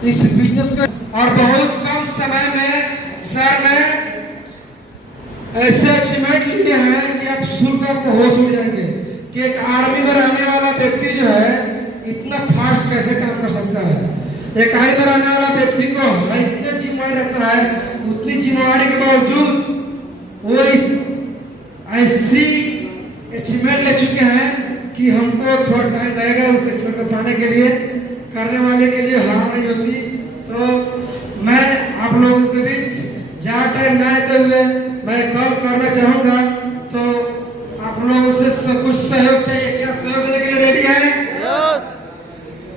इस बिजनेस को, और बहुत कम समय में सर ने ऐसे अचीवमेंट लिए हैं कि आप सुनकर आपको होश उड़ जाएंगे कि एक आर्मी में रहने वाला व्यक्ति जो है इतना फास्ट कैसे काम कर सकता है। एक आर्मी में रहने वाला व्यक्ति को इतने जिम्मेदारी रहता है, उतनी जिम्मेदारी के बावजूद वो इस ऐसी अचीवमेंट ले चुके हैं कि हमको थोड़ा टाइम लगेगा उस अचीवमेंट को पाने के लिए, करने वाले के लिए हार नहीं होती। तो मैं आप लोगों के बीच ज़्यादा टाइम ना लेते हुए मैं कॉल करना चाहूँगा, तो आप लोगों से कुछ सहयोग चाहिए, क्या सहयोग देने के लिए रेडी है?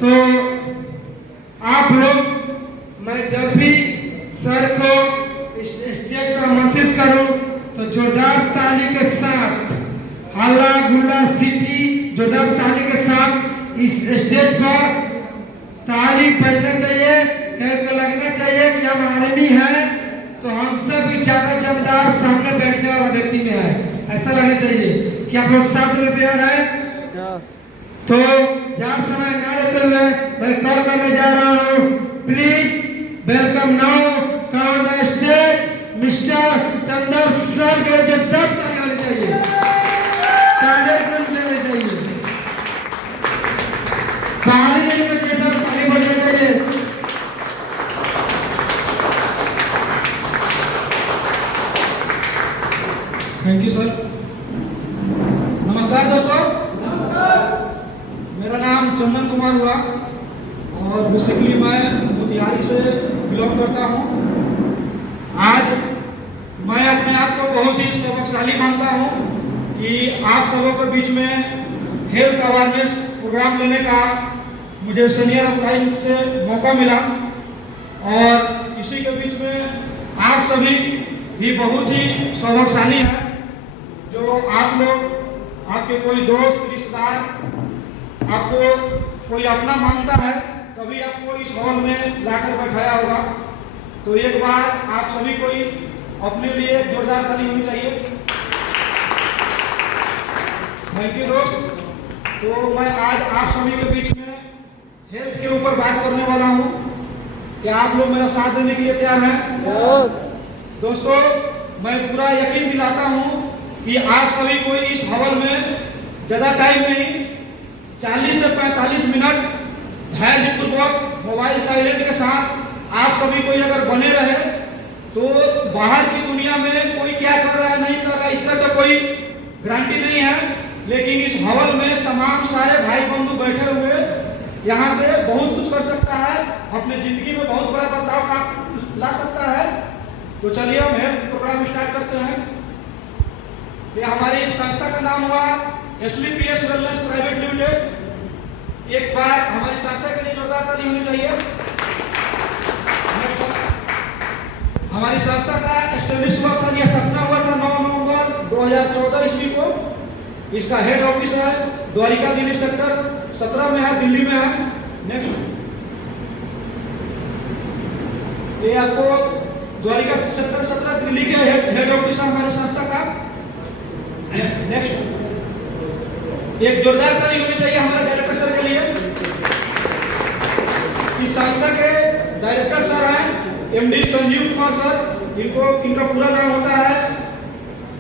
तो आप लोग, मैं जब भी सर को स्टेज पर आमंत्रित करूं तो जोरदार ताली के साथ, हल्ला गुल्ला सीटी जोरदार ताली के साथ इस स्टेज पर ताली बजना चाहिए, कहकर लगना चाहिए कि हम आर्मी है तो हमसे भी ज्यादा जमदार सामने बैठने वाला व्यक्ति में है, ऐसा लगना चाहिए। कि आप लोग साथ में तैयार है? तो ज्यादा समय ना लेते हुए मैं कॉल करने जा रहा हूँ। Please welcome now on the stage mister Chander sir के जोरदार ताली होनी चाहिए, ताली लेने चाहिए, ताली नहीं बजे सर ताली बढ़ना चाहिए। Thank you sir. नमस्कार दोस्तों, मेरा नाम चंदन कुमार हुआ और बेसिकली मैं मोतिहारी से बिलोंग करता हूँ। आज मैं अपने आप को बहुत ही सौभाग्यशाली मानता हूँ कि आप सबों के बीच में हेल्थ अवेयरनेस प्रोग्राम लेने का मुझे सीनियर ऑफिसर से मौका मिला, और इसी के बीच में आप सभी भी बहुत ही सौभाग्यशाली हैं जो आप लोग, आपके कोई दोस्त रिश्तेदार आपको कोई अपना मानता है, तभी आपको इस हॉल में लाकर बैठाया होगा। तो एक बार आप सभी को अपने लिए जोरदार ताली होनी चाहिए। थैंक यू दोस्त। तो मैं आज आप सभी के बीच में हेल्थ के ऊपर बात करने वाला हूँ। क्या आप लोग मेरा साथ देने के लिए तैयार हैं? दोस्तों, मैं पूरा यकीन दिलाता हूँ कि आप सभी को इस हॉल में ज़्यादा टाइम नहीं, 40 से 45 मिनट धैर्यपूर्वक मोबाइल साइलेंट के साथ आप सभी को अगर बने रहे तो बाहर की दुनिया में कोई क्या कर रहा है नहीं कर रहा है इसका तो कोई गारंटी नहीं है, लेकिन इस हॉल में तमाम सारे भाई बंधु बैठे हुए यहाँ से बहुत कुछ कर सकता है, अपने जिंदगी में बहुत बड़ा बदलाव ला सकता है। तो चलिए हम हेल्थ प्रोग्राम स्टार्ट करते हैं। ये हमारी संस्था का नाम हुआ SVPS वेलनेस प्राइवेट लिमिटेड। एक बार हमारी संस्था के लिए जोरदार ताली होनी चाहिए। हमारी संस्था का एस्टेब्लिश हुआ था, यह स्थापना हुआ था 9 नवंबर 2014 ईस्वी को। इसका हेड ऑफिस है द्वारिका दिल्ली सेक्टर 17 में है, दिल्ली में है। नेक्स्ट, ये आपको द्वारिका सेक्टर 17 दिल्ली के हेड ऑफिस है हमारी संस्था का। नेक्स्ट, एक जोरदार ताली होनी चाहिए हमारे डायरेक्टर सर के लिए। इस संस्था के डायरेक्टर सर हैं MD संजीव कुमार सर। इनका पूरा नाम होता है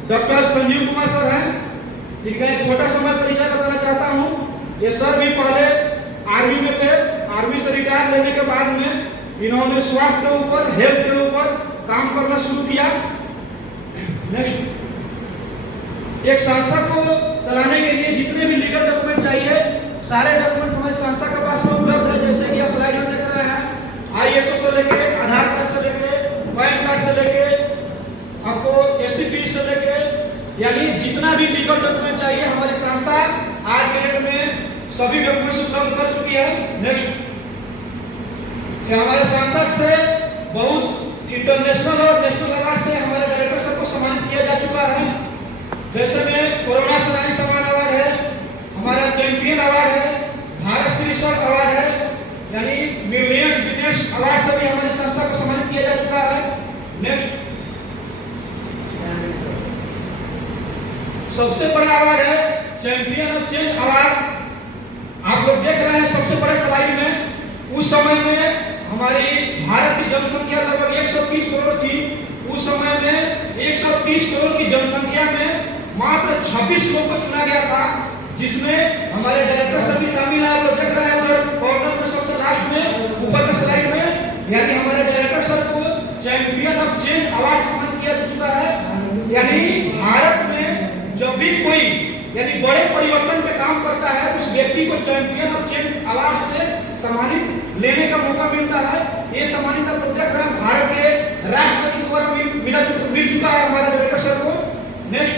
डॉक्टर संजीव कुमार सर हैं। इनका एक छोटा समय परिचय बताना चाहता हूँ। ये सर भी पहले आर्मी में थे, आर्मी से रिटायर लेने के बाद में इन्होंने स्वास्थ्य के ऊपर, हेल्थ के ऊपर काम करना शुरू किया। नेक्स्ट, एक संस्था को चलाने के लिए जितने भी लीगल डॉक्यूमेंट चाहिए सारे डॉक्यूमेंट हमारी संस्था के पास में उपलब्ध है। जैसे कि आप स्लाइड में देख रहे हैं, ISO से लेके, आधार कार्ड से लेके, पैन कार्ड से लेके, आपको SCP से लेके, यानी जितना भी लीगल डॉक्यूमेंट चाहिए हमारी संस्था आज के डेट में सभी डॉक्यूमेंट्स उपलब्ध कर चुकी है। नेक्स्ट, हमारे संस्था से बहुत इंटरनेशनल और नेशनल अवार्ड से हमारे डायरेक्टर सबको सम्मानित किया जा चुका है। जैसे में कोरोना सेनानी सम्मान अवार्ड है, हमारा चैंपियन अवार्ड है, भारत श्री सर अवार्ड है, यानी मिलियन बिजनेस अवार्ड से भी हमारी संस्था को सम्मानित किया जा चुका है। नेक्स्ट, सबसे बड़ा अवार्ड है चैंपियन ऑफ चेंज अवार्ड। आप लोग देख रहे हैं सबसे बड़े स्लाइड में, उस समय में हमारी भारत की जनसंख्या लगभग 130 करोड़ थी। उस समय में 130 करोड़ की जनसंख्या में मात्र 26 लोग को चुना गया था, जिसमें हमारे डायरेक्टर सर भी शामिल है। आप लोग देख रहे हैं उधर कॉर्नर में सबसे लास्ट में ऊपर के स्लाइड में, यानी हमारे डायरेक्टर सर को चैंपियन ऑफ चेंज अवार्ड सम्मानित किया जा चुका है। यानी भारत में जब भी कोई यानी बड़े परिवर्तन पे काम करता है, उस व्यक्ति को चैंपियन ऑफ चेंज अवार्ड से सम्मानित लेने का मौका मिलता है। ये सम्मानित आप लोग देख रहे हैं भारत के राष्ट्रपति द्वारा मिल चुका है हमारे डायरेक्टर सर को। नेक्स्ट,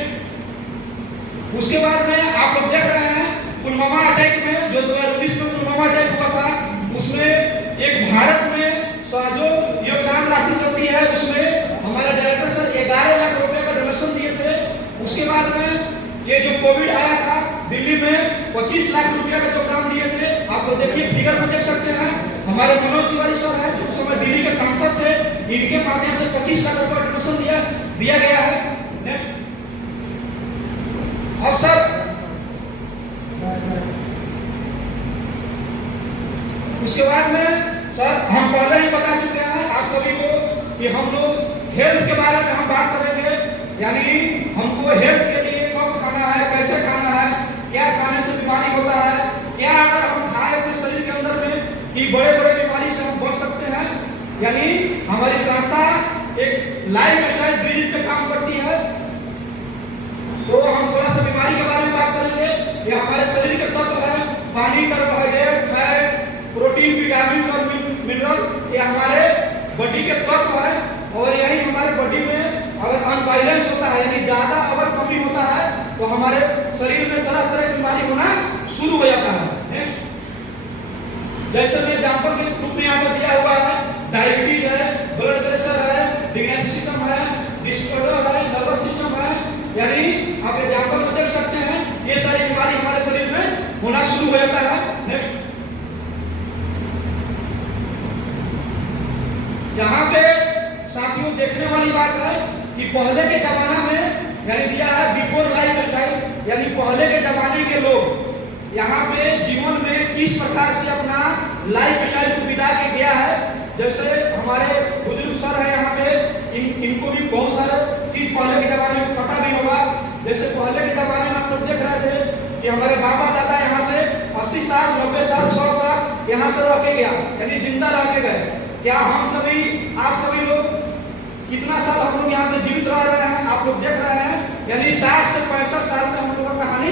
उसके बाद में आप लोग देख रहे हैं पुलवामा अटैक में, जो 2019 में पुलवामा अटैक हुआ था, उसमें एक भारत में जो योगदान राशि चलती है, उसमें हमारे डायरेक्टर सर 11 लाख रुपए का डोनेशन दिए थे। उसके बाद में ये जो कोविड आया था दिल्ली में 25 लाख रुपए का योगदान दिए थे। आप लोग देखिए फिगर में देख सकते हैं, हमारे मनोज तिवारी सर है जो उस समय दिल्ली के सांसद थे, इनके माध्यम से 25 लाख रुपए डोनेशन दिया गया है। नेक्स्ट, और सर उसके बाद में सर हम पहले ही बता चुके हैं आप सभी को कि हम लोग हेल्थ के बारे में हम बात करेंगे। यानी हमको हेल्थ के लिए कब खाना है, कैसे खाना है, क्या खाने से बीमारी होता है, क्या अगर हम खाए अपने शरीर के अंदर में कि बड़े बड़े बीमारी से हम बच सकते हैं। यानी हमारी संस्था एक लाइफ स्टाइल ब्रिज पे काम करती है, तो हम थोड़ा सा बीमारी के बारे में बात करेंगे। ये हमारे शरीर के तत्व है, पानी, कार्बोहाइड्रेट, फैट, प्रोटीन, विटामिन और मिनरल, ये हमारे बॉडी के तत्व है। और यही हमारे बॉडी में अगर अनबैलेंस होता है, यानी ज्यादा अगर कमी होता है, तो हमारे शरीर में तरह तरह की बीमारी होना शुरू हो जाता है। जैसे मैं एग्जाम्पल के रूप में यहाँ पर दिया हुआ है, डायबिटीज है, ब्लड प्रेशर है, डिग्रेडेशन सिस्टम है, डिसऑर्डर है, नर्वस सिस्टम है। यानी आप एग्जाम्पल में देख सकते हैं ये सारी बीमारी हमारे शरीर में होना शुरू हो जाता है। नेक्स्ट, यहाँ पे साथियों देखने वाली बात है कि पहले के जमाना में यानी दिया है बिफोर लाइफ स्टाइल, यानी पहले के जमाने के लोग यहाँ पे जीवन में किस प्रकार से अपना लाइफ स्टाइल को बिता के गया है। जैसे हमारे बुजुर्ग सर है यहाँ पे, इनको भी बहुत सारे चीज पहले के जमाने में पता नहीं होगा। जैसे पहले के जमाने में हम लोग देख रहे थे कि हमारे बाबा दादा यहाँ से 80 साल, 90 साल, 100 साल यहाँ से रह के गया, यानी जिंदा रह के गए। क्या हम सभी, आप सभी लोग कितना साल हम लोग यहाँ पे जीवित रह रहे हैं? आप लोग देख रहे हैं, यानी 60 से 65 साल में हम लोग का कहानी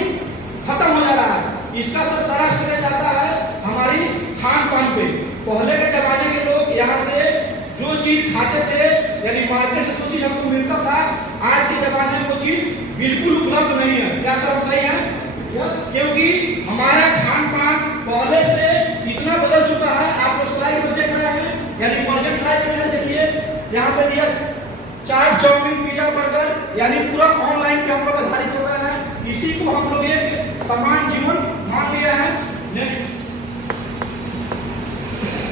खत्म हो जा रहा है। इसका सर सारा श्रेय जाता है हमारी खान पान पे। पहले के जमाने के लोग यहाँ से जो चीज खाते थे, यानी मार्केट से जो चीज हमको मिलता था, आज के जमाने में वो चीज बिल्कुल उपलब्ध नहीं है। क्या सब सही है? क्योंकि हमारा खान पान पहले से इतना बदल चुका है। आप लोग स्लाइड में देख रहे हैं, यानी प्रेजेंट लाइफ में देखिए यहाँ पे दिया चाट, चाउमीन, पिज्जा, बर्गर, यानी पूरा ऑनलाइन पे हम लोग आधारित हो गए हैं। इसी को हम लोग एक समान जीवन मान लिया है।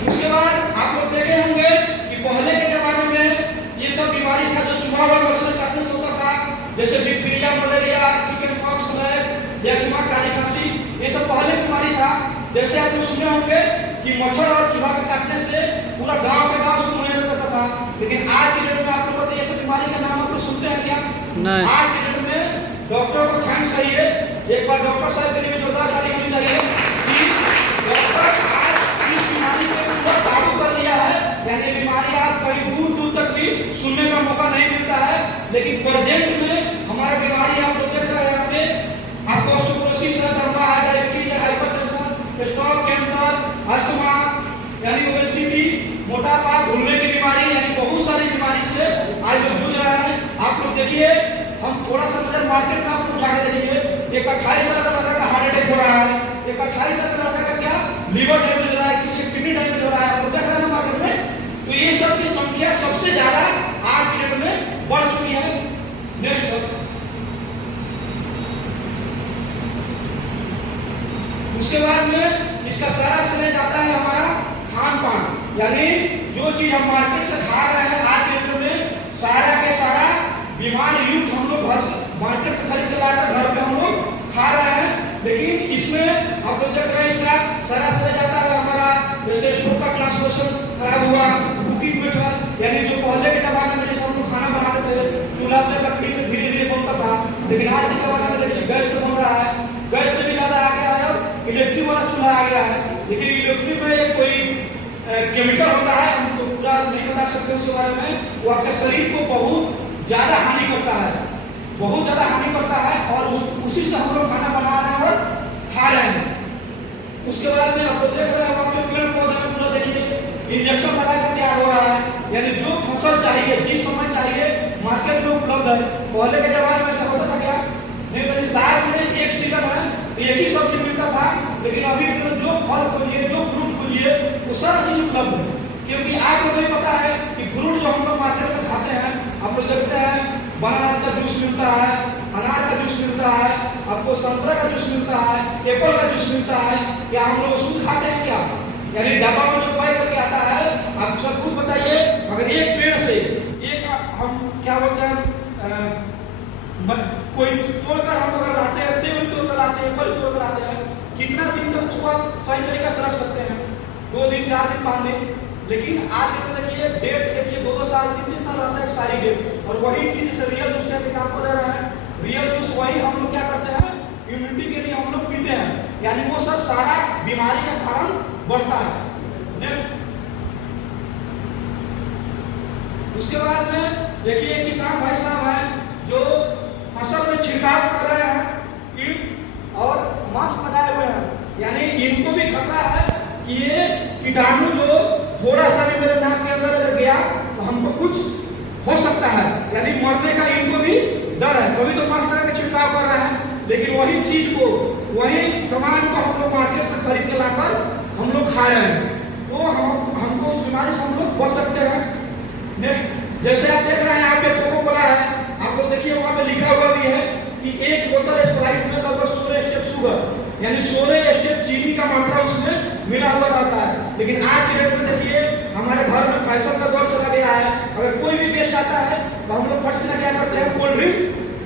उसके बाद आप लोग देखे होंगे कि पहले के जमाने में ये सब बीमारी था जो चूहा और मच्छर काटने से होता था, जैसे diphtheria, malaria, chicken pox, eczema, काली खांसी, ये सब पहले बीमारी था। जैसे आप लोग सुने होंगे कि मच्छर और चूहा के काटने से पूरा गांव का गांव शुरू होने लगता था, लेकिन आज के डेट में आप लोग ये सब बीमारी का नाम आप लोग सुनते हैं क्या? नहीं। आज के डेट में डॉक्टर को थैंक्स कहिए, एक बार डॉक्टर साहब के लिए जोरदार ताली होनी चाहिए कि डॉक्टर आज इस बीमारी को पूरा काबू कर लिया है। यानी बीमारी आप कहीं दूर दूर तक भी सुनने का मौका नहीं मिलता है, लेकिन प्रेजेंट में हमारा बीमारी आप लोग देख रहे हैं, यहाँ पे आपको ऑस्टियोपोरोसिस है, डायबिटीज है, हाइपरटेंशन, स्ट्रोक, कैंसर, अस्थमा, यानी ओबेसिटी, मोटापा, भूलने की बीमारी, यानी बहुत सारी बीमारी से आज लोग जूझ रहे हैं। आप लोग देखिए, हम थोड़ा सा नजर मार्केट में आपको उठा के देखिए, एक 28 साल का लड़का का हार्ट अटैक हो रहा है, एक 28 साल का लड़का का क्या लीवर डैमेज हो रहा है, किसी किडनी डैमेज हो रहा है। आप लोग देख रहे हैं मार्केट में, तो ये सब की संख्या सबसे ज्यादा आज के डेट में बढ़ चुकी है। नेक्स्ट, उसके बाद में इसका सारा श्रेय जाता है हमारा खान पान, यानी जो चीज हम मार्केट से खा रहे हैं आज के डेट में सारा के सारा बीमार युक्त हम लोग घर से मार्केट से खरीद के लाकर घर पे हम लोग खा रहे हैं। लेकिन इसमें आप लोग देख रहे हैं इसका सारा श्रेय जाता है हमारा, जैसे स्टोव का ट्रांसपोर्टेशन खराब हुआ चूल्हा पे लकड़ी पे धीरे धीरे बनता था, लेकिन आज के जमाने में देखिए गैस से बन रहा है, गैस से भी ज़्यादा आ गया है, अब इलेक्ट्रिक वाला चूल्हा आ गया है। लेकिन इलेक्ट्रिक में एक कोई केमिकल होता है, हम तो पूरा नहीं बता सकते उसके बारे में, वो आपके शरीर को बहुत ज़्यादा हानि करता है, बहुत ज़्यादा हानि करता है, और उसी से हम लोग खाना बना रहे हैं और खा रहे हैं। उसके बाद में आप लोग देख रहे हैं वहाँ पे पेड़ पौधे में पूरा देखिए इंजेक्शन लगा कर तैयार हो रहा है, यानी जो फसल चाहिए जिस समय चाहिए मार्केट में उपलब्ध है। पहले के जमाने में ऐसा होता था क्या? नहीं तो साल में एक सीजन है तो एक ही सब्जी मिलता था, लेकिन अभी जो फल खोजिए जो फ्रूट खोजिए वो सारा चीज उपलब्ध है। क्योंकि आपको नहीं पता है कि फ्रूट जो हम लोग मार्केट में खाते हैं, आप लोग देखते हैं बनाना का जूस मिलता है, अनार का जूस मिलता है, आपको संतरा का जूस मिलता है, एप्पल का जूस मिलता है, या हम लोग उसको खाते हैं क्या? यानी डब्बा में जो पैक करके आता है, आप सब खुद बताइए, अगर एक पेड़ से एक हम क्या बोलते हैं कोई तोड़कर हम अगर लाते हैं, सेब तोड़कर लाते हैं, फल तोड़कर लाते हैं, कितना दिन तक उसको आप सही तरीके से रख सकते हैं? 2 दिन 4 दिन 5 दिन। लेकिन आज के देखिए डेट देखिए 2-2 साल 3-3 साल रहता है एक्सपायरी डेट। और वही चीज से रियल जूस के काम को ले रहा है, रियल जूस वही हम लोग क्या करते हैं, इम्यूनिटी के लिए हम लोग पीते हैं, यानी वो सब सारा बीमारी का कारण बढ़ता है। नेक्स्ट, उसके बाद में देखिए किसान भाई साहब हैं जो फसल में छिड़काव कर रहे हैं कीट और मास्क लगाए हुए हैं, यानी इनको भी खतरा है कि ये कीटाणु जो थोड़ा सा भी मेरे नाक के अंदर अगर गया तो हमको कुछ हो सकता है, यानी मरने का इनको भी डर है। कभी तो मास्क लगा के छिड़काव कर रहे हैं, लेकिन वही चीज को वही सामान को हम लोग मार्केट से खरीद के लाकर हम लोग खा रहे हैं, तो हमको उस बीमारी से हम लोग बच सकते हैं। नेक्स्ट, जैसे आप देख रहे हैं यहाँ पे कोको कोला है, आप लोग देखिए वहाँ पे लिखा हुआ भी है कि एक बोतल स्प्राइट में लगभग 16 स्टेप शुगर, यानी 16 स्टेप चीनी का मात्रा उसमें मिला हुआ रहता है। लेकिन आज के डेट में देखिए हमारे घर में फैशन का दौर चला गया है, अगर कोई भी गेस्ट आता है तो हम लोग फट से क्या करते हैं, कोल्ड ड्रिंक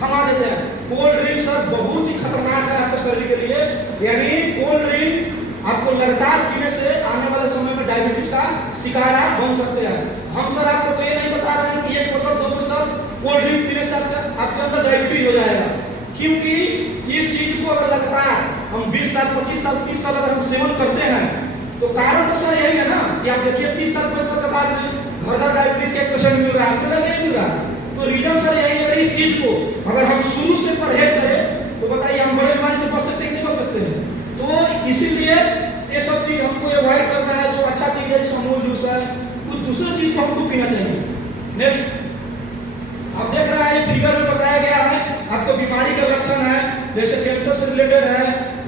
थमा देते हैं। कोल्ड ड्रिंक सर बहुत ही खतरनाक है आपके शरीर के लिए, यानी कोल्ड ड्रिंक आपको लगातार पीने से आने वाले समय में डायबिटीज का शिकार आप बन सकते हैं। हम सर आपको तो ये नहीं बता रहे हैं कि 1 बोतल 2 बोतल कोल्ड ड्रिंक पीने से आपके अंदर डायबिटीज हो जाएगा, क्योंकि इस चीज को अगर लगातार हम 20 साल 25 साल 30 साल अगर हम सेवन करते हैं तो कारण तो सर यही है ना कि आप देखिए 30 साल 35 साल के बाद में घर डायबिटीज के पेशेंट मिल रहा है, आपको नहीं मिल रहा। तो रीजन सर यही है, इस चीज को अगर हम शुरू से परहेज करें तो बताइए हम बड़े बीमारी से बच सकते हैं कि नहीं बच सकते हैं? तो इसीलिए ये सब चीज हमको अवॉइड करना है। जो अच्छा चीज है जैसे अमूल जूस है, कुछ दूसरा चीज को हमको पीना चाहिए। नेक्स्ट, आप देख रहे हैं फिगर में बताया गया है आपको बीमारी का लक्षण है, जैसे कैंसर से रिलेटेड है,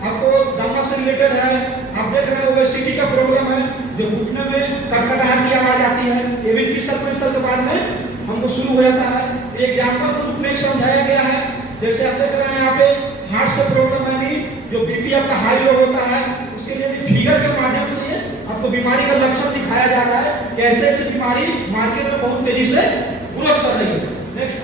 आपको दमा से रिलेटेड है, आप देख रहे हैं ओबेसिटी का प्रॉब्लम है, जो घुटने में कटकटाहट की आवाज आती है, ये भी 30 साल 35 साल के बाद में हमको शुरू हो जाता है। एक एग्जाम्पल के रूप में समझाया गया है, जैसे आप देख रहे हैं यहाँ पे हार्ट से प्रॉब्लम है, नहीं जो बीपी आपका हाई लो होता है, उसके लिए भी फिगर के माध्यम से आपको बीमारी का लक्षण दिखाया जा रहा है कि ऐसे ऐसे बीमारी मार्केट में बहुत तेजी से ग्रोथ कर रही है। नेक्स्ट,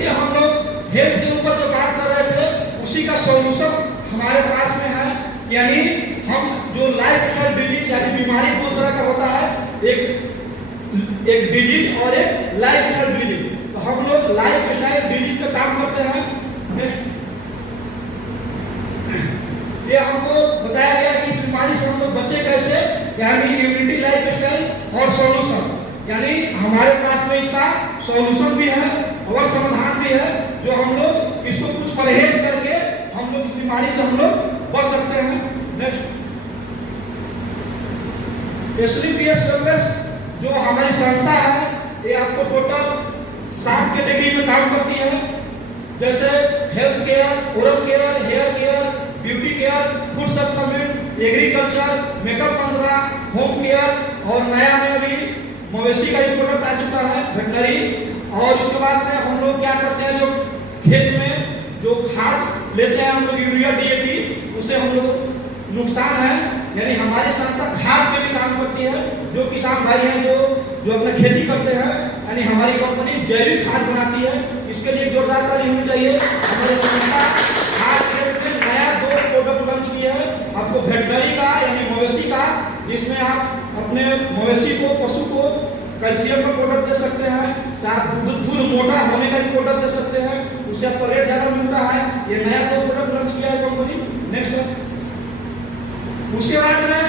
ये हम लोग हेल्थ के ऊपर जो बात कर रहे थे उसी का सॉल्यूशन हमारे पास में है, यानी हम जो लाइफ स्टाइल डिजीज यानी बीमारी 2 तरह का होता है, एक डिजीज और एक लाइफ स्टाइल डिजीज। तो हम लोग लाइफ स्टाइल डिजीज पे काम करते हैं। ये हमको बताया गया कि इस बीमारी से हम लोग बचे कैसे, यानी इम्यूनिटी लाइफ स्टाइल और सॉल्यूशन, यानी हमारे पास में इसका सॉल्यूशन भी है और समाधान भी है, जो हम लोग इसको कुछ परहेज करके हम लोग इस बीमारी से हम लोग बच सकते हैं। नेक्स्ट, एसलीपीएस वेलनेस जो हमारी संस्था है, ये आपको टोटल 7 कैटेगरी में काम करती है, जैसे health care, oral care, hair care, beauty care, food supplement, agriculture, makeup 15, home care, और नया में अभी मवेशी का प्रोडक्ट आ चुका है वेटनरी। और उसके बाद में हम लोग क्या करते हैं, जो खेत में जो खाद लेते हैं हम लोग यूरिया डीएपी, उससे हम लोग नुकसान है, यानी हमारी संस्था खाद पे भी काम करती है। जो किसान भाई हैं जो अपना खेती करते हैं, यानी हमारी कंपनी जैविक खाद बनाती है, इसके लिए जोरदार ताली होनी चाहिए। हमारी संस्था खाद में नया 2 प्रोडक्ट लॉन्च किया है, आपको वेटनरी का यानी मवेशी का, जिसमें आप अपने मवेशी को पशु को कैल्शियम का प्रोडक्ट दे सकते हैं, चाहे आप दूध मोटा होने का भी प्रोडक्ट दे सकते हैं, उससे आपको रेट ज़्यादा मिलता है। ये नया तो प्रोडक्ट लॉन्च किया है कंपनी। नेक्स्ट, उसके बाद में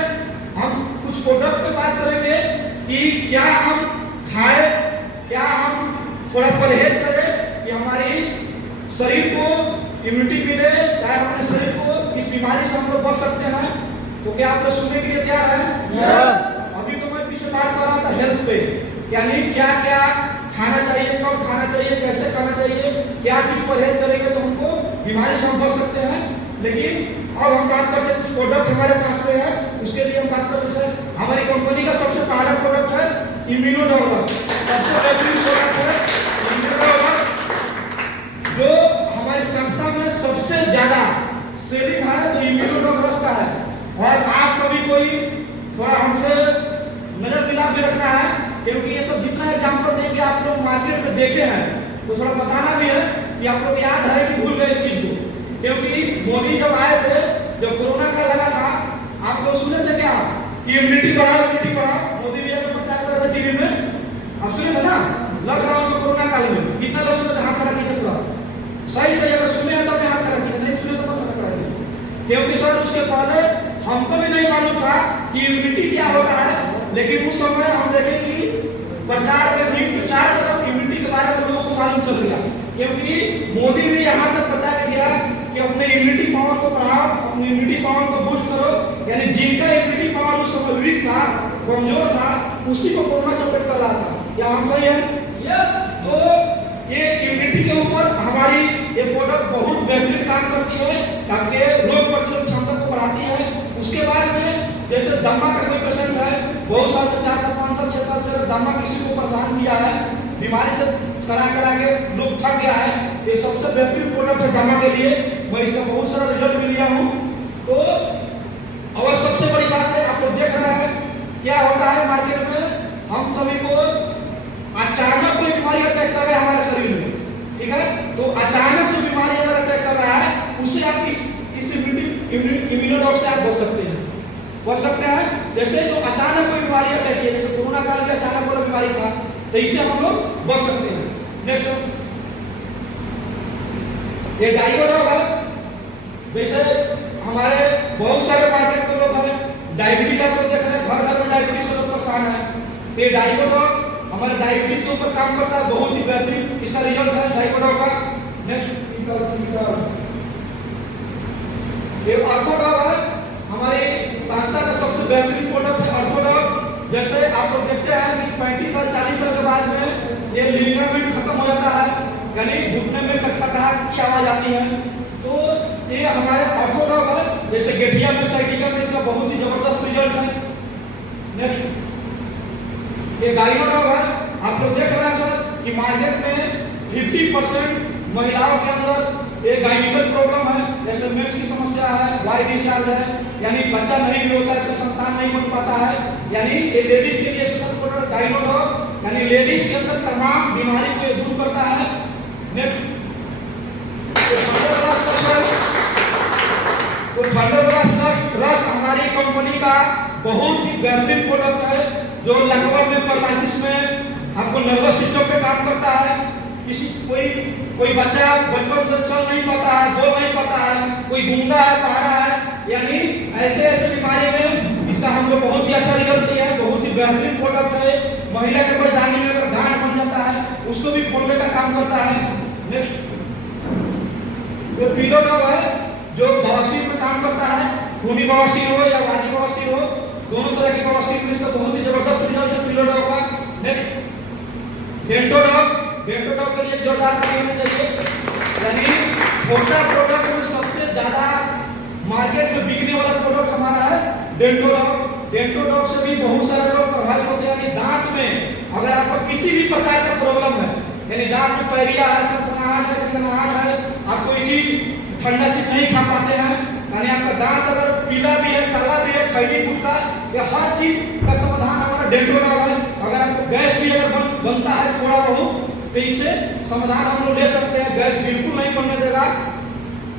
हम कुछ प्रोडक्ट पे बात करेंगे कि क्या हम खाए, क्या हम थोड़ा परहेज करें कि हमारी शरीर को इम्यूनिटी मिले, चाहे हमारे शरीर को इस बीमारी से हम लोग बच सकते हैं। तो क्या आप लोग सुनने के लिए तैयार हैं? अभी तो मैं पीछे बात कर रहा था हेल्थ पे, यानी क्या क्या खाना चाहिए, कब खाना चाहिए, कैसे खाना चाहिए, क्या चीज परहेज करेंगे तो हमको बीमारी से हम बच सकते हैं। लेकिन अब हम बात करते हैं कुछ प्रोडक्ट हमारे पास में है, उसके लिए हम बात करते हैं। हमारी कंपनी का सबसे पहला प्रोडक्ट है इम्यूनोडोग्लस। सबसे बेहतरीन प्रोडक्ट है इम्यूनोडोग्लस, जो हमारी संस्था में सबसे ज्यादा सेलिंग है तो इम्यूनोडोग्लस का है। और आप सभी को ही थोड़ा हमसे नजर मिला के रखना है, क्योंकि ये सब जितना एग्जाम्पल देंगे आप लोग मार्केट में देखे हैं तो थोड़ा बताना भी है कि आप लोग याद है कि भूल गए इस चीज को। क्योंकि मोदी जब आए थे, जब कोरोना का लगा था, आप लोग सुने थे क्या कि इम्यूनिटी बढ़ाओ, इम्यूनिटी बढ़ाओ, मोदी भी अगर प्रचार कर रहे थे टीवी में, आप सुने थे ना? लॉकडाउन में, कोरोना काल में कितना लोग सुने थे? हाथ खड़ा कीजिए थोड़ा, सही सही अगर सुने हैं तो हाथ खड़ा कीजिए, नहीं सुने तो मत खड़ा कीजिए। क्योंकि सर उसके पहले हमको भी नहीं मालूम था कि इम्यूनिटी क्या होता है, लेकिन उस समय हम देखे कि प्रचार में न्यूज प्रचार तरफ इम्यूनिटी के बारे में लोगों को मालूम चल गया। क्योंकि मोदी भी यहाँ तक बता के गया कि अपने इम्यूनिटी पावर को बढ़ाओ, अपनी इम्यूनिटी पावर को बूस्ट करो। यानी जिनका इम्यूनिटी पावर उस समय वीक था, कमजोर था, उसी को कोरोना चपेट कर रहा था। क्या हम सही है? तो ये इम्यूनिटी के ऊपर हमारी ये प्रोडक्ट बहुत बेहतरीन काम करती है, ताकि रोग प्रतिरोधक क्षमता को बढ़ाती है। उसके बाद में जैसे दमा का कोई पेशेंट है, बहुत साल से 4 साल 5 साल 6 साल से दमा किसी को परेशान किया है, बीमारी से करा के लोग थक गया है, ये सबसे बेहतरीन प्रोडक्ट है दमा के लिए। मैं इसका बहुत सारा रिजल्ट भी लिया हूँ। तो और सबसे बड़ी बात है, आप लोग देख रहे हैं क्या होता है मार्केट में, हम सभी को अचानक कोई बीमारी अटैक कर रहा है हमारे शरीर में, ठीक है? तो अचानक जो बीमारी अगर अटैक कर रहा है, उससे आप इस इम्यूनोडॉग से आप बच सकते हैं। जैसे जो अचानक कोई बीमारी अटैक किया, जैसे कोरोना काल में अचानक कोई बीमारी था, तो इससे हम लोग बच सकते हैं। नेक्स्ट, ये डाइकोडॉग है। जैसे हमारे बहुत सारे मार्केट के लोग हैं, डायबिटीज आप लोग देख रहे हैं, घर घर में डायबिटीज से लोग परेशान है, तो ये डाइकोडॉग हमारे डायबिटीज के ऊपर काम करता है, बहुत ही बेहतरीन इसका रिजल्ट है डाइकोडॉग का। नेक्स्ट, ये ऑर्थोडॉग है, हमारी संस्था का सबसे बेहतरीन प्रोडक्ट है ऑर्थोडॉग। जैसे आप लोग देखते हैं कि 35 साल 40 साल के बाद में ये लिगामेंट खत्म हो जाता है, यानी घुटने में कटकटाहट की आवाज आती है, तो ये हमारे ऑर्थोडॉग है। जैसे गठिया में, साइटिका में इसका बहुत ही जबरदस्त रिजल्ट है। नेक्स्ट, ये गाइनोडॉग है। आप लोग देख रहे हैं सर कि मार्केट में 50% महिलाओं के अंदर एक गाइनिकल प्रॉब्लम है, जैसे मेंस की समस्या है, वाइट डिस्चार्ज है, यानी बच्चा नहीं भी होता है तो संतान नहीं बन पाता है, यानी ये लेडीज के लिए स्पेशल प्रोडक्ट गाइनोडॉग, यानी लेडीज के अंदर तमाम बीमारी को ये दूर करता है। नेक्स्ट, तो थंडरब्लास्ट रस हमारी कंपनी का बहुत ही बेहतरीन प्रोडक्ट है, जो लगभग में पैरालिसिस में आपको नर्वस सिस्टम पे काम करता है। किसी कोई बच्चा बचपन से चल नहीं पाता है, बोल नहीं पाता है, कोई गूंगा है, पहाड़ा है, यानी ऐसे बीमारी में इसका हम लोग बहुत ही अच्छा रिजल्ट दिया है, बहुत ही बेहतरीन प्रोडक्ट है। महिला के पैदानी में अगर गांठ बन जाता है उसको भी खोलने का काम करता है। नेक्स्ट, जो पीलोडॉग है, जो बवासीर में काम करता है, खूनी बवासीर हो या वादी बवासीर हो, दोनों तरह की बवासीर में इसका बहुत ही जबरदस्त रिजल्ट है पीलोडॉग का। नेक्स्ट, डेंटोडॉग के लिए जोरदार ताली होनी चाहिए, यानी छोटा प्रोडक्ट में सबसे ज्यादा मार्केट में बिकने वाला प्रोडक्ट हमारा है डेंटोडॉग। डेंटोडॉग से भी बहुत सारे लोग प्रभावित होते हैं, यानी दांत में अगर आपको किसी भी प्रकार का प्रॉब्लम है, यानी दांत में पैरिया है, सनसनाहट है, गंगनाहट है, आप कोई चीज ठंडा चीज नहीं खा पाते हैं, यानी आपका दांत अगर पीला भी है, काला भी है, खैनी गुटका, ये हर चीज का समाधान हमारा डेंटोडॉग है। अगर आपको गैस भी अगर बनता है थोड़ा बहुत, तो इससे समाधान हम लोग ले सकते हैं, गैस बिल्कुल नहीं बनने देगा।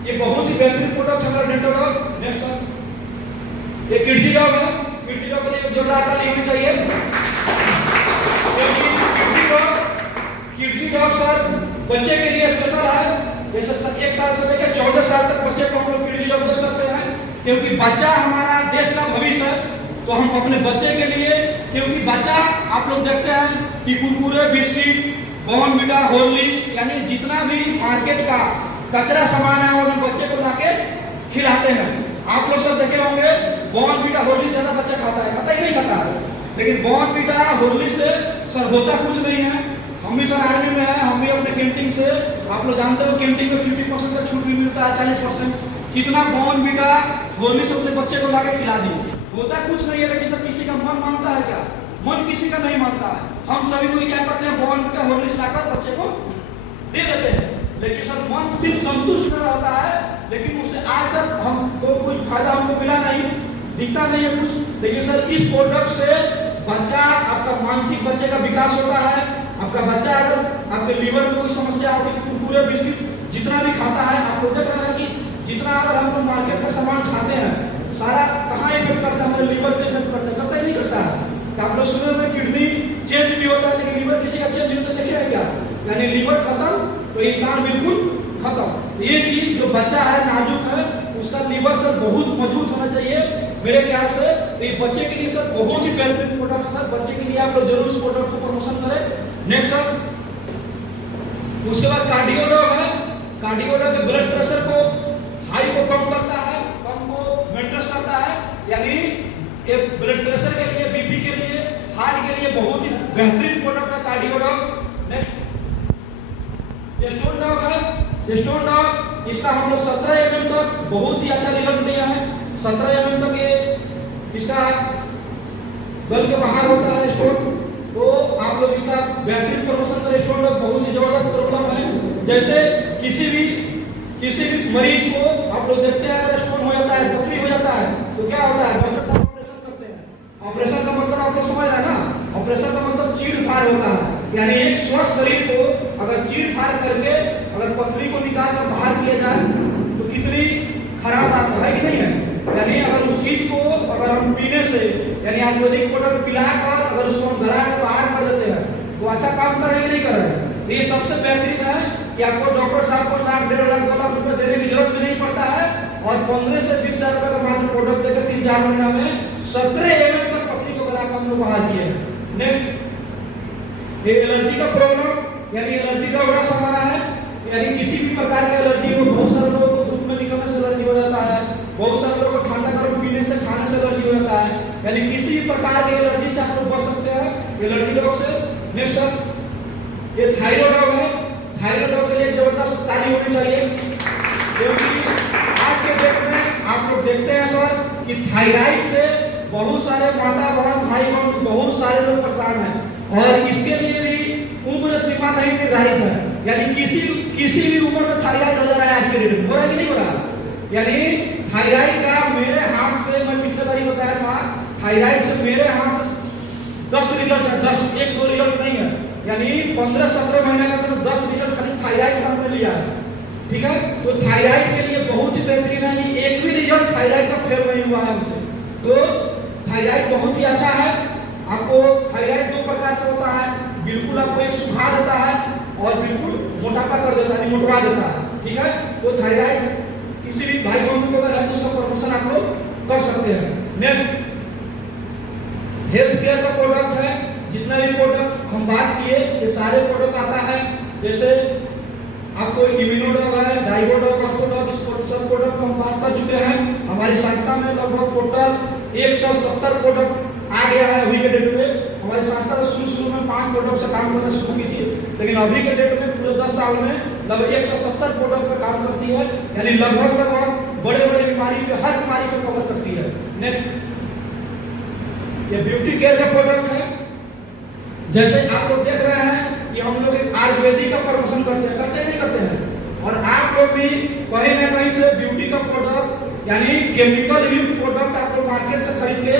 ये बहुत ही बेहतरीन प्रोडक्ट है हमारा डेंटोडॉग। नेक्स्ट सर, ये किडनी डॉग है, किडनी डॉग के लिए जोरदार ताली होनी चाहिए। ये बच्चे के लिए स्पेशल है, जैसे 1 साल से लेकर 14 साल तक बच्चे को हम लोग किड लीडर दे सकते हैं, क्योंकि बच्चा हमारा देश का भविष्य है। तो हम अपने बच्चे के लिए, क्योंकि बच्चा आप लोग देखते हैं कि कुरकुरे, बिस्किट, बॉर्नविटा, हॉर्लिक्स यानी जितना भी मार्केट का कचरा सामान है वो हम बच्चे को लाके खिलाते हैं। आप लोग सब देखे होंगे बॉर्नविटा, हॉर्लिक्स ज्यादा बच्चा खाता ही नहीं खाता है, लेकिन बॉर्नविटा, हॉर्लिक्स से सर होता कुछ नहीं है। हम भी सर आर्मी में है, हम भी अपने कैंटीन से, आप लोग जानते हो कैंटीन में 50% का छूट भी मिलता है, 40%। कितना बॉर्नविटा, हॉर्लिक्स अपने बच्चे को लाके खिला दिए, होता कुछ नहीं है, लेकिन सब किसी का मन मानता है क्या? मन किसी का नहीं मानता है। हम सभी को क्या करते हैं, बॉर्नविटा, हॉर्लिक्स लाकर बच्चे को दे देते हैं, लेकिन सर मन सिर्फ संतुष्ट न रहता है, लेकिन उससे आज तक हमको कोई फायदा हमको मिला नहीं, दिखता नहीं है कुछ। लेकिन सर इस प्रोडक्ट से बच्चा, आपका मानसिक बच्चे का विकास होता है। आपका बच्चा अगर आपके लीवर में कोई समस्या होगी, कुरकुरे, बिस्किट जितना भी खाता है, आप लोग देख रहे हैं कि जितना अगर हम लोग मार्केट का सामान खाते हैं, सारा कहाँ इफेक्ट करता है, हमारे लीवर पे इफेक्ट करता ही नहीं करता है। तो आप लोग सुने हुए किडनी चेंज भी होता है, लेकिन लीवर किसी का चेंज होता है देखिए क्या, यानी लीवर खत्म तो इंसान बिल्कुल खत्म। ये चीज जो बच्चा है नाजुक है, उसका लीवर से बहुत मजबूत होना चाहिए मेरे ख्याल से। तो ये बच्चे के लिए सर बहुत ही बेनिफिट प्रोडक्ट है, बच्चे के लिए आप लोग जरूर इस प्रोडक्ट को प्रमोशन करें। नेक्स्ट सर, उसके बाद कार्डियोलॉग है। कार्डियोलॉग ब्लड प्रेशर को, हाई को कम करता है, कम को मेंटेन करता है, यानी ये ब्लड प्रेशर के लिए, बीपी के लिए, हार्ट के लिए बहुत ही बेहतरीन प्रोडक्ट है कार्डियोलॉग। नेक्स्ट स्टोन डॉग है। स्टोन डॉग इसका हम लोग 17 mm तक बहुत ही अच्छा रिजल्ट दिया है। 17 mm तक ये इसका गल के बाहर होता है स्टोन। तो आप लोग इसका बेहतरीन प्रमोशन करें। स्टोन डॉग बहुत ही जबरदस्त प्रोडक्ट है। जैसे किसी भी मरीज को आप लोग देखते हैं, अगर स्टोन हो जाता है, पथरी हो जाता है, तो क्या होता है, डॉक्टर साहब ऑपरेशन करते हैं। ऑपरेशन का मतलब आप लोग समझ रहे हैं ना, ऑपरेशन का मतलब चीड़-फाड़ होता है, यानी एक स्वस्थ शरीर को अगर चीड़-फाड़ करके अगर पथरी को निकाल कर बाहर किया जाए तो कितनी खराब बात है कि नहीं है। यानी अगर उस चीज को अगर हम पीने से, यानी आयुर्वेदिक प्रोडक्ट पिलाकर अगर उसको हम गला कर बाहर कर देते हैं तो अच्छा काम कर रहे हैं कि नहीं कर रहे हैं। तो ये सबसे बेहतरीन है कि आपको डॉक्टर साहब को लाख, 1.5 लाख, 2 लाख रुपए देने की जरूरत भी नहीं पड़ता है, और 15 से 20 हजार रुपए का मात्र प्रोडक्ट देकर 3-4 महीना में 17 mm तक पथरी को गला कर हम लोग बाहर किए हैं। नेक्स्ट, ये एलर्जी का प्रॉब्लम, यानी एलर्जी का बड़ा समाना है, यानी किसी भी प्रकार की एलर्जी हो। बहुत सारे लोगों को धूप में निकलने से एलर्जी हो जाता है, बहुत सारे लोगों को ठंडा गर्म पीने से, खाने से एलर्जी हो जाता है, यानी किसी भी प्रकार की एलर्जी से आप लोग बच सकते हैं एलर्जी डॉग से। नेक्स्ट सर, ये थायराइड डॉग है। थायराइड डॉग के लिए जबरदस्त ताली होनी चाहिए, क्योंकि आज के डेट में आप लोग देखते हैं सर कि थायराइड से बहुत सारे माता बहन, भाई बहन, बहुत सारे लोग परेशान हैं, और इसके लिए भी उम्र सीमा नहीं निर्धारित है, यानी किसी भी उम्र में थायराइड हो जा रहा है आज के डेट में। हो रहा है कि नहीं हो रहा? यानी थायराइड का मेरे हाथ से, मैं पिछले बार ही बताया था, थायराइड से मेरे हाथ से 10 रिजल्ट है, 10, 1-2 रिजल्ट नहीं है, यानी 15-17 महीने का तो 10 रिजल्ट खाली थायराइड का हमने लिया है। ठीक है, तो थायराइड के लिए बहुत ही बेहतरीन है, यानी एक भी रिजल्ट थायराइड का फेल नहीं हुआ है हमसे। तो थायराइड बहुत ही अच्छा है। आपको थायराइड 2 प्रकार से होता है, बिल्कुल आपको एक सुखा देता है और बिल्कुल मोटापा कर देता है, मोटवा देता है। ठीक है, तो थायराइड किसी भी भाई बंधु को अगर है तो उसका प्रमोशन आप लोग कर सकते हैं। नेक्स्ट, हेल्थ केयर का प्रोडक्ट है। जितना भी प्रोडक्ट हम बात किए ये सारे प्रोडक्ट आता है, जैसे आपको इम्यूनोडॉग है, डाइवोडॉग, ऑर्थोडॉग, इस सब प्रोडक्ट को हम बात कर चुके हैं। हमारी संस्था में लगभग टोटल 170 प्रोडक्ट आ गया है अभी के डेट में। हमारी संस्था शुरू में 5 प्रोडक्ट से काम करना शुरू की थी, लेकिन अभी के डेट में पूरे 10 साल में लगभग 170 प्रोडक्ट पर काम करती है, यानी लगभग बड़े बीमारी पे, हर बीमारी पे कवर करती है। नेक्स्ट, ये ब्यूटी केयर का प्रोडक्ट है। जैसे आप लोग देख रहे हैं कि हम लोग एक आयुर्वेदिक का प्रमोशन करते नहीं करते हैं, और आप लोग भी कहीं ना कहीं से ब्यूटी का प्रोडक्ट, यानी केमिकल युक्त प्रोडक्ट आप लोग मार्केट से खरीद के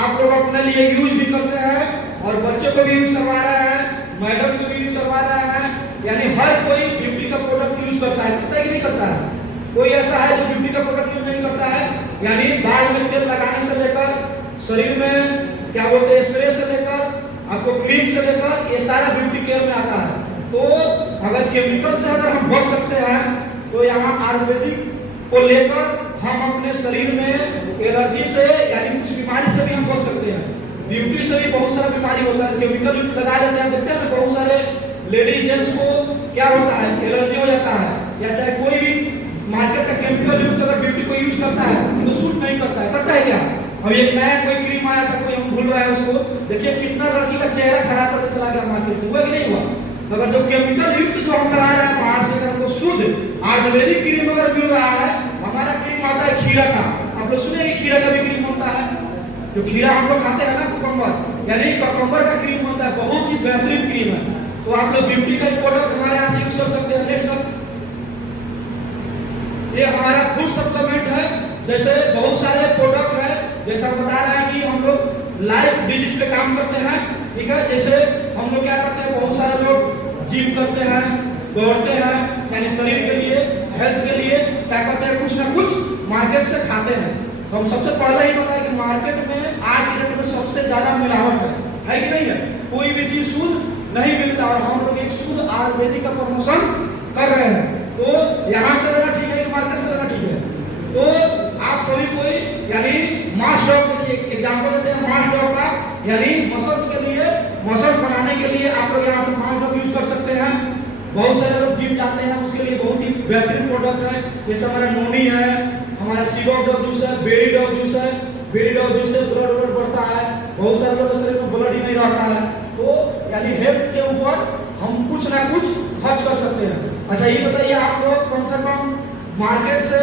आप लोग अपने लिए यूज भी करते हैं, और बच्चों को भी यूज करवा रहे हैं, मैडम को भी यूज करवा रहे हैं, यानी हर कोई ब्यूटी का प्रोडक्ट यूज करता है कि नहीं करता है? कोई ऐसा है जो ब्यूटी का प्रोडक्ट यूज नहीं करता है? यानी बाल में तेल लगाने से लेकर, शरीर में क्या बोलते हैं स्प्रे से लेकर, आपको क्रीम से लेकर, ये सारा ब्यूटी केयर में आता है। तो अगर केमिकल से अगर हम बच सकते हैं तो यहाँ आयुर्वेदिक को लेकर हम अपने शरीर में एलर्जी से यानी कुछ बीमारी से भी हम बच सकते हैं। ब्यूटी से भी बहुत सारा बीमारी होता है, केमिकल युक्त लगा देते हैं, देखते हैं ना बहुत सारे लेडीज जेंट्स को क्या होता है, एलर्जी हो जाता है, या चाहे कोई भी मार्केट का केमिकल युक्त अगर ब्यूटी को यूज करता है तो सूट नहीं करता है, करता है क्या? अब एक नया कोई क्रीम आया था, कोई हम भूल रहा है उसको, देखिए कितना लड़की का चेहरा खराब करके चला गया मार्केट से, हुआ कि नहीं हुआ? अगर जो केमिकल युक्त जो हम लगा रहे हैं बाहर से, अगर हमको शुद्ध आयुर्वेदिक क्रीम अगर मिल रहा है, हमारा क्रीम आता है खीरा का, आप लोग सुने कि खीरा का भी क्रीम बनता है, जो खीरा हम लोग खाते हैं ना कुकम्बर, यानी ककम्बर का क्रीम बनता है, बहुत ही बेहतरीन क्रीम है। तो आप लोग ब्यूटी का प्रोडक्ट हमारे यहाँ से यूज कर सकते हैं। नेक्स्ट ये हमारा फूड सप्लीमेंट है, जैसे बहुत सारे प्रोडक्ट है, जैसे हम बता रहे हैं कि हम लोग लाइफ डिजिट पे काम करते हैं, ठीक है। जैसे हम लोग क्या करते हैं, बहुत सारे लोग जिम करते हैं, दौड़ते हैं, यानी शरीर के लिए हेल्थ के लिए क्या करते हैं, कुछ ना कुछ मार्केट से खाते हैं। तो हम सबसे पहले ही बताया कि मार्केट में आज के डेट में सबसे ज्यादा मिलावट है कि नहीं है? कोई भी चीज शुद्ध नहीं मिलता, और हम लोग एक शुद्ध आयुर्वेदिक का प्रमोशन कर रहे हैं। तो यहाँ से लेना ठीक है कि मार्केट से लेना ठीक है? तो आप सभी कोई यानी मास डॉग, देखिए एग्जाम्पल देते हैं मास डॉग का, यानी मसल्स के लिए, मसल्स बनाने के लिए आप लोग यहाँ से मास डॉग यूज कर सकते हैं। बहुत सारे लोग जिम जाते हैं, उसके लिए बहुत ही बेहतरीन प्रोडक्ट है। जैसे हमारा नोनी है, हमारा सीडॉग डॉग जूस है, बेरी डॉग जूस है, बेरी डॉग जूस से ब्लड बढ़ता है, बहुत सारे लोग के शरीर में ब्लड ही नहीं रहता है। तो यानी हेल्थ के ऊपर हम कुछ ना कुछ खर्च कर सकते हैं। अच्छा ये बताइए आप लोग कम से कम मार्केट से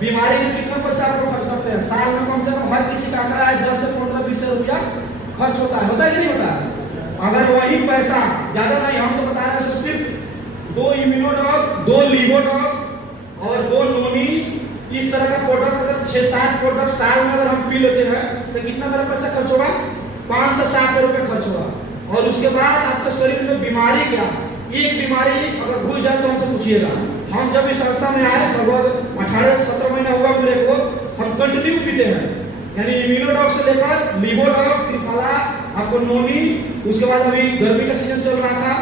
बीमारी में कितना पैसा आप लोग खर्च करते हैं? साल में कम से कम हर किसी का आंकड़ा है 10 से 15-20 रुपया खर्च होता है कि नहीं होता है? अगर वही पैसा ज्यादा नहीं, हम तो बता रहे हैं सिर्फ 2 इम्यूनोडॉग, 2 लीवोडॉग और 2 नोनी, इस तरह का प्रोडक्ट अगर 6-7 प्रोडक्ट साल में अगर हम पी लेते हैं तो कितना मेरा पैसा खर्च होगा? 5 से 7 रुपये खर्च होगा। और उसके बाद आपके शरीर में बीमारी क्या, एक बीमारी अगर घुस जाए तो हमसे पूछिएगा। हम जब इस संस्था में आए लगभग 18-17 महीना हुआ मेरे को, हम कंटिन्यू पीते हैं, यानी इम्यूनोडॉग से लेकर लीवोडॉग, त्रिफला, आपको नोनी, उसके बाद अभी गर्मी का सीजन चल रहा था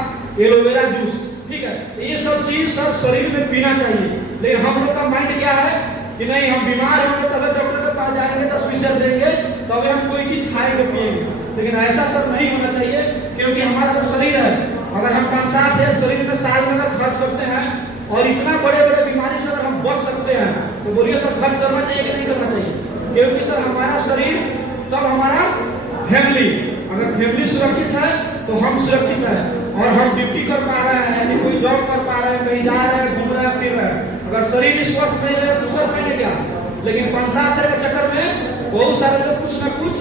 एलोवेरा जूस, ठीक है। ये सब चीज सब शरीर में पीना चाहिए। लेकिन हम लोग का माइंड क्या है कि नहीं, हम बीमार होंगे तब डॉक्टर के पास जाएंगे, 10-20 देंगे, तब हम कोई चीज खाएंगे पिएंगे। लेकिन ऐसा सब नहीं होना चाहिए, क्योंकि हमारा सब शरीर है, अगर हम 5-7 हज़ार शरीर में साल में अगर खर्च करते हैं और इतना बड़े बड़े बीमारी से अगर हम बच सकते हैं, तो बोलिए सर खर्च करना चाहिए कि नहीं करना चाहिए? क्योंकि सर हमारा शरीर तब हमारा फैमिली, अगर फैमिली सुरक्षित है तो हम सुरक्षित है, और हम ड्यूटी कर पा रहे हैं, यानी कोई जॉब कर पा रहे हैं, कहीं जा रहे हैं, घूम रहे हैं, फिर रहे हैं। अगर शरीर स्वस्थ नहीं रहे कुछ कर पाएंगे क्या? लेकिन 5-7 हज़ार के चक्कर में बहुत सारे लोग कुछ ना कुछ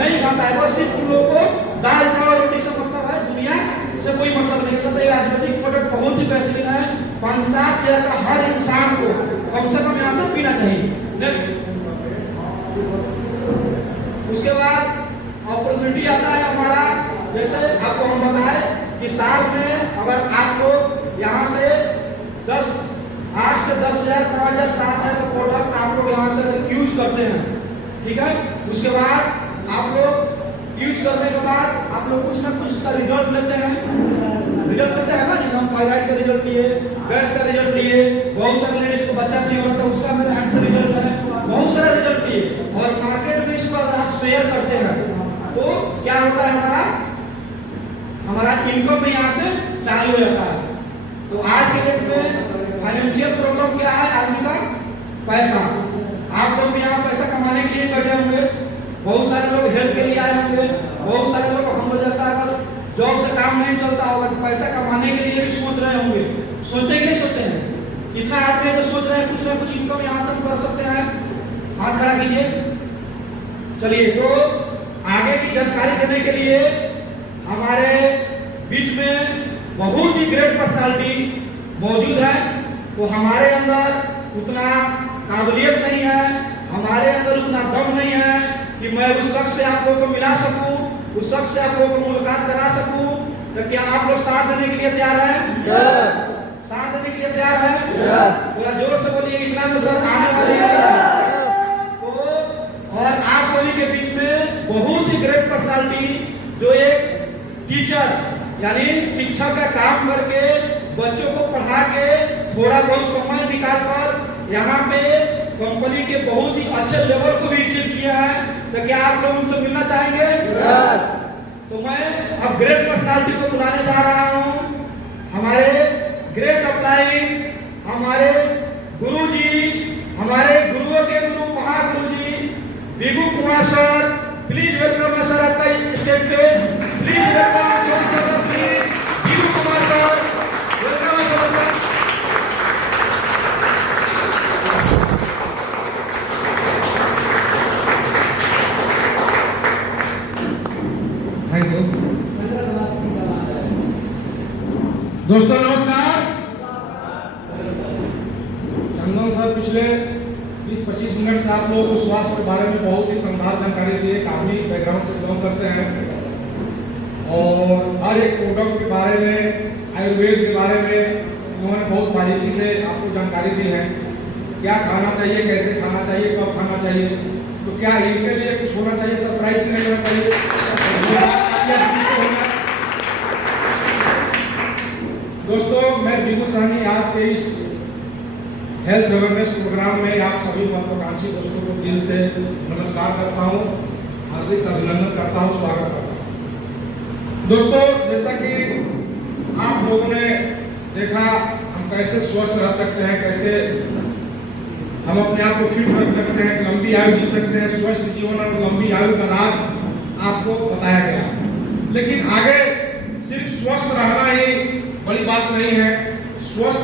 नहीं खाता है, बस सिर्फ उन लोगों को दाल चावल रोटी से मतलब है, दुनिया से कोई मतलब नहीं। सत्य आयुर्वेदिक प्रोडक्ट बहुत ही बेहतरीन है, 5-7 हज़ार का हर इंसान को कम से कम यहाँ से पीना चाहिए। नेक्स्ट उसके बाद अपॉर्चुनिटी आता है हमारा, जैसे आपको हम बताए कि साल में अगर आप लोग यहाँ से 8 से 10 हज़ार, 5 हज़ार, 7 हज़ार का प्रोडक्ट आप लोग यहाँ से यूज करते हैं, ठीक है। उसके बाद आप लोग यूज करने के बाद आप लोग कुछ ना कुछ उसका रिजल्ट लेते हैं ना, जैसे हम थायराइड का रिजल्ट लिए, गैस का रिजल्ट लिए, बहुत सारे लेडीज को बच्चा नहीं होता उसका मेरे हैंड से रिजल्ट है, बहुत सारा रिजल्ट लिए, और मार्केट में इसको अगर आप शेयर करते हैं तो क्या होता है, हमारा इनकम में यहाँ से चालू हो जाता है। तो आज के डेट में फाइनेंशियल प्रॉब्लम क्या है आदमी का? पैसा। आप लोग भी यहाँ पैसा कमाने के लिए बैठे होंगे, बहुत सारे लोग हेल्थ के लिए आए होंगे, बहुत सारे लोग हम लोग जैसा अगर जॉब से काम नहीं चलता होगा तो पैसा कमाने के लिए भी सोच रहे होंगे। सोचते कि नहीं सोचते हैं? कितना आदमी जो सोच रहे हैं कुछ ना कुछ इनकम यहाँ से कर सकते हैं? हाथ खड़ा कीजिए। चलिए, तो आगे की जानकारी देने के लिए हमारे बीच में बहुत ही ग्रेट पर्सनालिटी मौजूद है। तो हमारे अंदर उतना काबिलियत नहीं है, हमारे अंदर उतना दम नहीं है कि मैं उस शख्स से आप लोगों को मिला सकूं, उस शख्स से आप लोगों को मुलाकात करा सकूं। तो क्या आप लोग साथ देने के लिए तैयार हैं? यस। साथ देने के लिए तैयार हैं? यस। थोड़ा जोर से बोलिए, इतना में सर आने वाले हैं। तो और आप सभी के बीच में बहुत ही ग्रेट पर्सनालिटी, जो एक टीचर यानी शिक्षक का काम करके बच्चों को पढ़ा के थोड़ा बहुत समय निकाल कर यहाँ पे कंपनी के बहुत ही अच्छे लेवल को भी अचीव किया है। तो क्या आप लोग उनसे मिलना चाहेंगे? तो मैं अब ग्रेट पर्सनालिटी को बुलाने जा रहा हूँ। हमारे ग्रेट अपलाइन, हमारे गुरु जी, हमारे गुरुओं के गुरु महागुरु जी Bigu Kumar sir, please welcome sir आपका स्टेज पे। Please welcome sir, please Bigu Kumar sir, welcome sir. दोस्तों नमस्कार। चंदन सर पिछले 20-25 मिनट से आप लोगों को स्वास्थ्य के बारे में बहुत ही शानदार जानकारी दी है। काफी बैकग्राउंड से बिलोंग करते हैं और हर एक प्रोडक्ट के बारे में, आयुर्वेद के बारे में उन्होंने बहुत बारीकी से आपको जानकारी दी है। क्या खाना चाहिए, कैसे खाना चाहिए, कब खाना चाहिए, तो क्या इनके लिए कुछ होना चाहिए, सरप्राइज नहीं होना चाहिए। दोस्तों मैं बिगू सहनी आज के इस हेल्थ अवेयरनेस प्रोग्राम में आप सभी महत्वाकांक्षी दोस्तों को दिल से नमस्कार करता हूं, हार्दिक अभिनंदन करता हूं, स्वागत करता हूं। दोस्तों जैसा कि आप लोगों ने देखा हम कैसे स्वस्थ रह सकते हैं, कैसे हम अपने आप को फिट रख सकते हैं, लंबी आयु जी सकते हैं। स्वस्थ जीवन और लंबी आयु का राज आपको बताया गया, लेकिन आगे सिर्फ स्वस्थ रहना ही बड़ी बात नहीं है। स्वस्थ